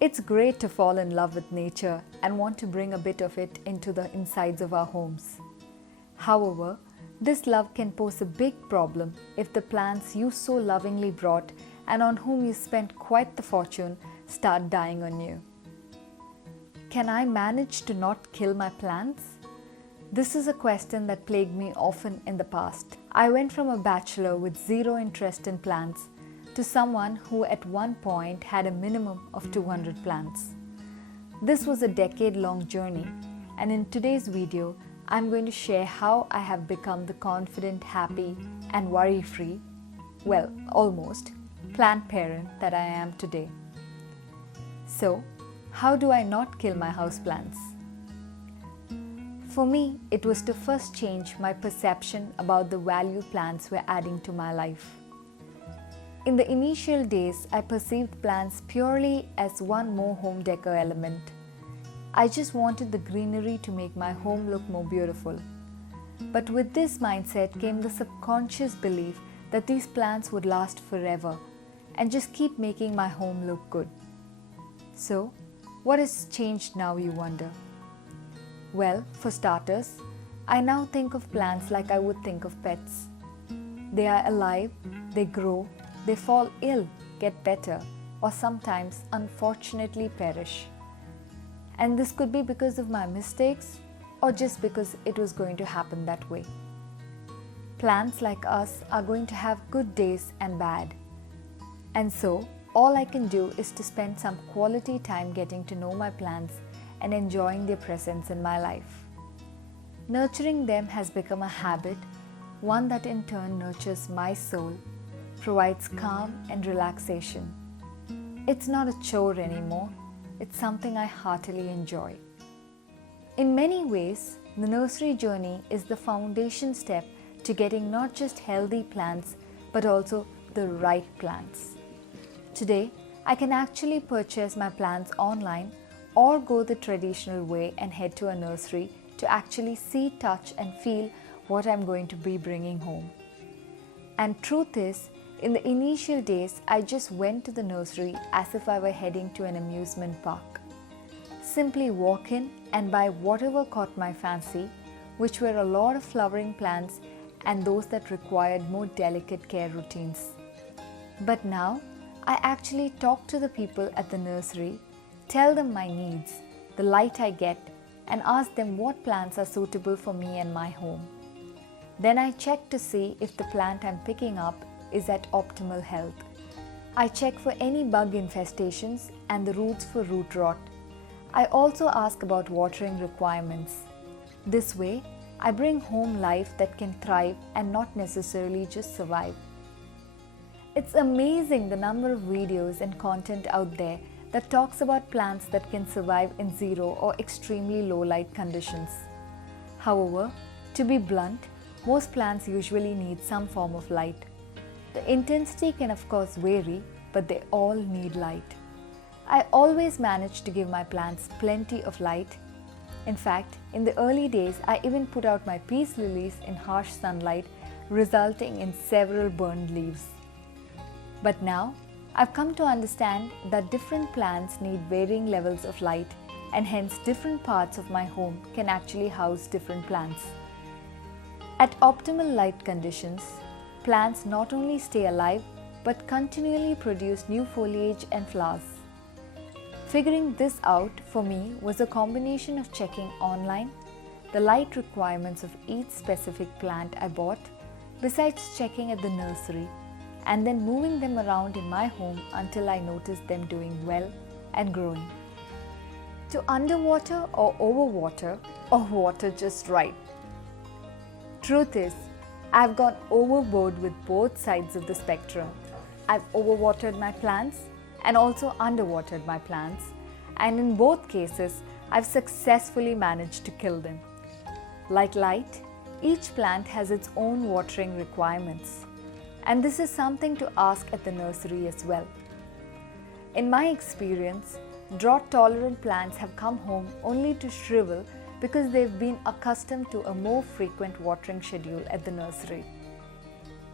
It's great to fall in love with nature and want to bring a bit of it into the insides of our homes. However, this love can pose a big problem if the plants you so lovingly brought and on whom you spent quite the fortune start dying on you. Can I manage to not kill my plants? This is a question that plagued me often in the past. I went from a bachelor with zero interest in plants to someone who at one point had a minimum of 200 plants. This was a decade-long journey, and in today's video, I'm going to share how I have become the confident, happy, and worry-free, well, almost, plant parent that I am today. So, how do I not kill my houseplants? For me, it was to first change my perception about the value plants were adding to my life. In the initial days, I perceived plants purely as one more home decor element. I just wanted the greenery to make my home look more beautiful. But with this mindset came the subconscious belief that these plants would last forever and just keep making my home look good. So, what has changed now, you wonder? Well, for starters, I now think of plants like I would think of pets. They are alive, they grow, they fall ill, get better, or sometimes unfortunately perish. And this could be because of my mistakes or just because it was going to happen that way. Plants like us are going to have good days and bad. And so, all I can do is to spend some quality time getting to know my plants and enjoying their presence in my life. Nurturing them has become a habit, one that in turn nurtures my soul, provides calm and relaxation. It's not a chore anymore, it's something I heartily enjoy. In many ways, the nursery journey is the foundation step to getting not just healthy plants, but also the right plants. Today, I can actually purchase my plants online or go the traditional way and head to a nursery to actually see, touch and feel what I'm going to be bringing home. And truth is, in the initial days, I just went to the nursery as if I were heading to an amusement park. Simply walk in and buy whatever caught my fancy, which were a lot of flowering plants and those that required more delicate care routines. But now, I actually talk to the people at the nursery, tell them my needs, the light I get, and ask them what plants are suitable for me and my home. Then I check to see if the plant I'm picking up is at optimal health. I check for any bug infestations and the roots for root rot. I also ask about watering requirements. This way, I bring home life that can thrive and not necessarily just survive. It's amazing the number of videos and content out there that talks about plants that can survive in zero or extremely low light conditions. However, to be blunt, most plants usually need some form of light. The intensity can of course vary, but they all need light. I always manage to give my plants plenty of light. In fact, in the early days, I even put out my peace lilies in harsh sunlight, resulting in several burned leaves. But now, I've come to understand that different plants need varying levels of light, and hence different parts of my home can actually house different plants. At optimal light conditions, plants not only stay alive, but continually produce new foliage and flowers. Figuring this out for me was a combination of checking online, the light requirements of each specific plant I bought, besides checking at the nursery, and then moving them around in my home until I noticed them doing well and growing. To underwater or overwater, or water just right? Truth is, I've gone overboard with both sides of the spectrum. I've overwatered my plants and also underwatered my plants, and in both cases, I've successfully managed to kill them. Like light, each plant has its own watering requirements, and this is something to ask at the nursery as well. In my experience, drought-tolerant plants have come home only to shrivel because they've been accustomed to a more frequent watering schedule at the nursery.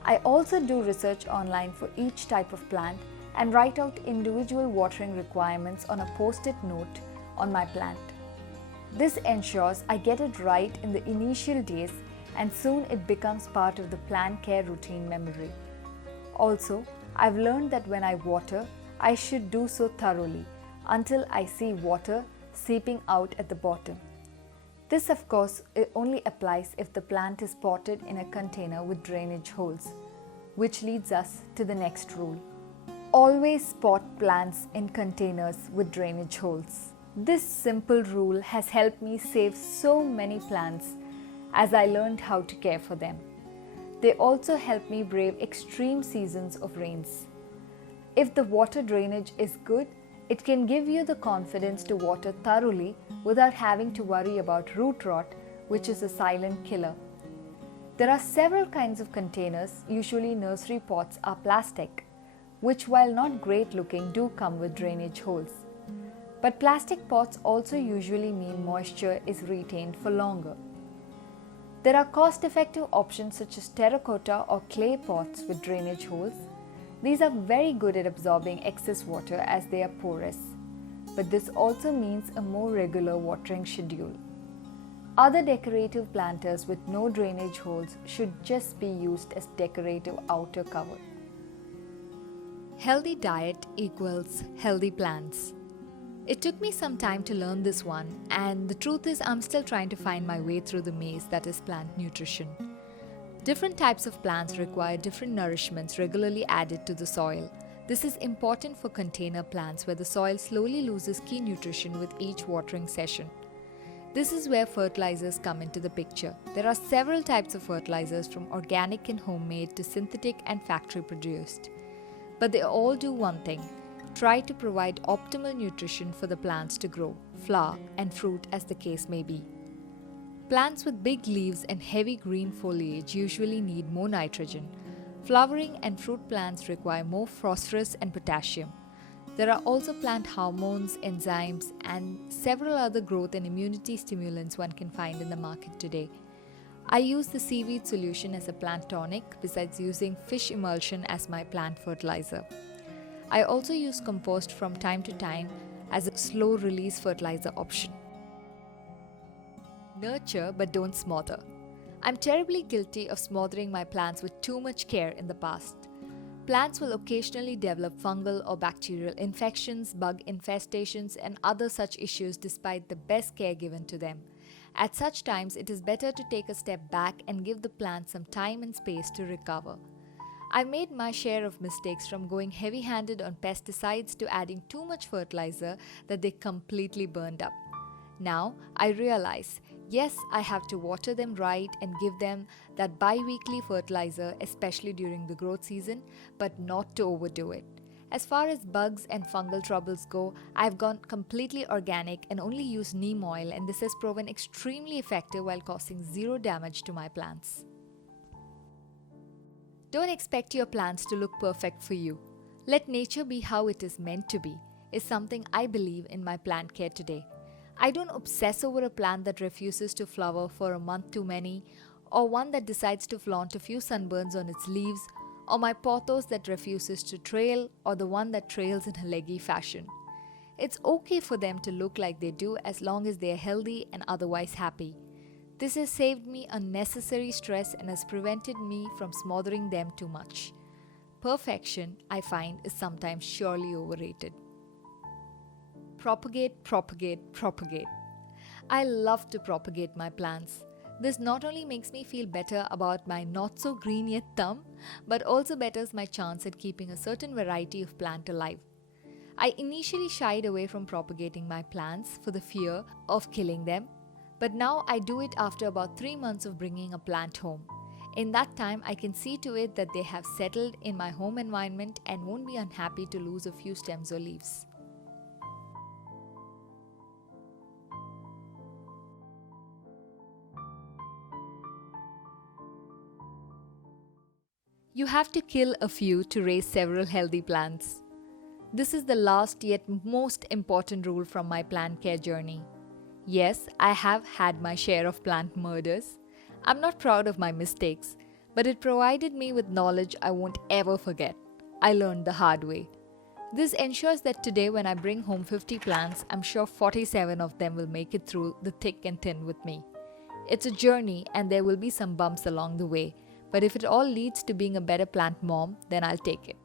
I also do research online for each type of plant and write out individual watering requirements on a post-it note on my plant. This ensures I get it right in the initial days and soon it becomes part of the plant care routine memory. Also, I've learned that when I water, I should do so thoroughly until I see water seeping out at the bottom. This, of course, only applies if the plant is potted in a container with drainage holes, which leads us to the next rule. Always pot plants in containers with drainage holes. This simple rule has helped me save so many plants as I learned how to care for them. They also help me brave extreme seasons of rains. If the water drainage is good, it can give you the confidence to water thoroughly without having to worry about root rot, which is a silent killer. There are several kinds of containers. Usually nursery pots are plastic, which while not great looking do come with drainage holes. But plastic pots also usually mean moisture is retained for longer. There are cost-effective options such as terracotta or clay pots with drainage holes. These are very good at absorbing excess water as they are porous, but this also means a more regular watering schedule. Other decorative planters with no drainage holes should just be used as decorative outer cover. Healthy diet equals healthy plants. It took me some time to learn this one, and the truth is I'm still trying to find my way through the maze that is plant nutrition. Different types of plants require different nourishments regularly added to the soil. This is important for container plants where the soil slowly loses key nutrition with each watering session. This is where fertilizers come into the picture. There are several types of fertilizers from organic and homemade to synthetic and factory produced. But they all do one thing: try to provide optimal nutrition for the plants to grow, flower, and fruit as the case may be. Plants with big leaves and heavy green foliage usually need more nitrogen. Flowering and fruit plants require more phosphorus and potassium. There are also plant hormones, enzymes, and several other growth and immunity stimulants one can find in the market today. I use the seaweed solution as a plant tonic besides using fish emulsion as my plant fertilizer. I also use compost from time to time as a slow release fertilizer option. Nurture but don't smother. I'm terribly guilty of smothering my plants with too much care in the past. Plants will occasionally develop fungal or bacterial infections, bug infestations, and other such issues despite the best care given to them. At such times, it is better to take a step back and give the plant some time and space to recover. I made my share of mistakes, from going heavy-handed on pesticides to adding too much fertilizer that they completely burned up. Now, I realize, yes, I have to water them right and give them that bi-weekly fertilizer, especially during the growth season, but not to overdo it. As far as bugs and fungal troubles go, I've gone completely organic and only use neem oil, and this has proven extremely effective while causing zero damage to my plants. Don't expect your plants to look perfect for you. Let nature be how it is meant to be, is something I believe in my plant care today. I don't obsess over a plant that refuses to flower for a month too many, or one that decides to flaunt a few sunburns on its leaves, or my pothos that refuses to trail, or the one that trails in a leggy fashion. It's okay for them to look like they do as long as they are healthy and otherwise happy. This has saved me unnecessary stress and has prevented me from smothering them too much. Perfection, I find, is sometimes surely overrated. Propagate, propagate, propagate. I love to propagate my plants. This not only makes me feel better about my not so green yet thumb, but also betters my chance at keeping a certain variety of plant alive. I initially shied away from propagating my plants for the fear of killing them, but now I do it after about 3 months of bringing a plant home. In that time, I can see to it that they have settled in my home environment and won't be unhappy to lose a few stems or leaves. You have to kill a few to raise several healthy plants. This is the last yet most important rule from my plant care journey. Yes, I have had my share of plant murders. I'm not proud of my mistakes, but it provided me with knowledge I won't ever forget. I learned the hard way. This ensures that today when I bring home 50 plants, I'm sure 47 of them will make it through the thick and thin with me. It's a journey and there will be some bumps along the way, but if it all leads to being a better plant mom, then I'll take it.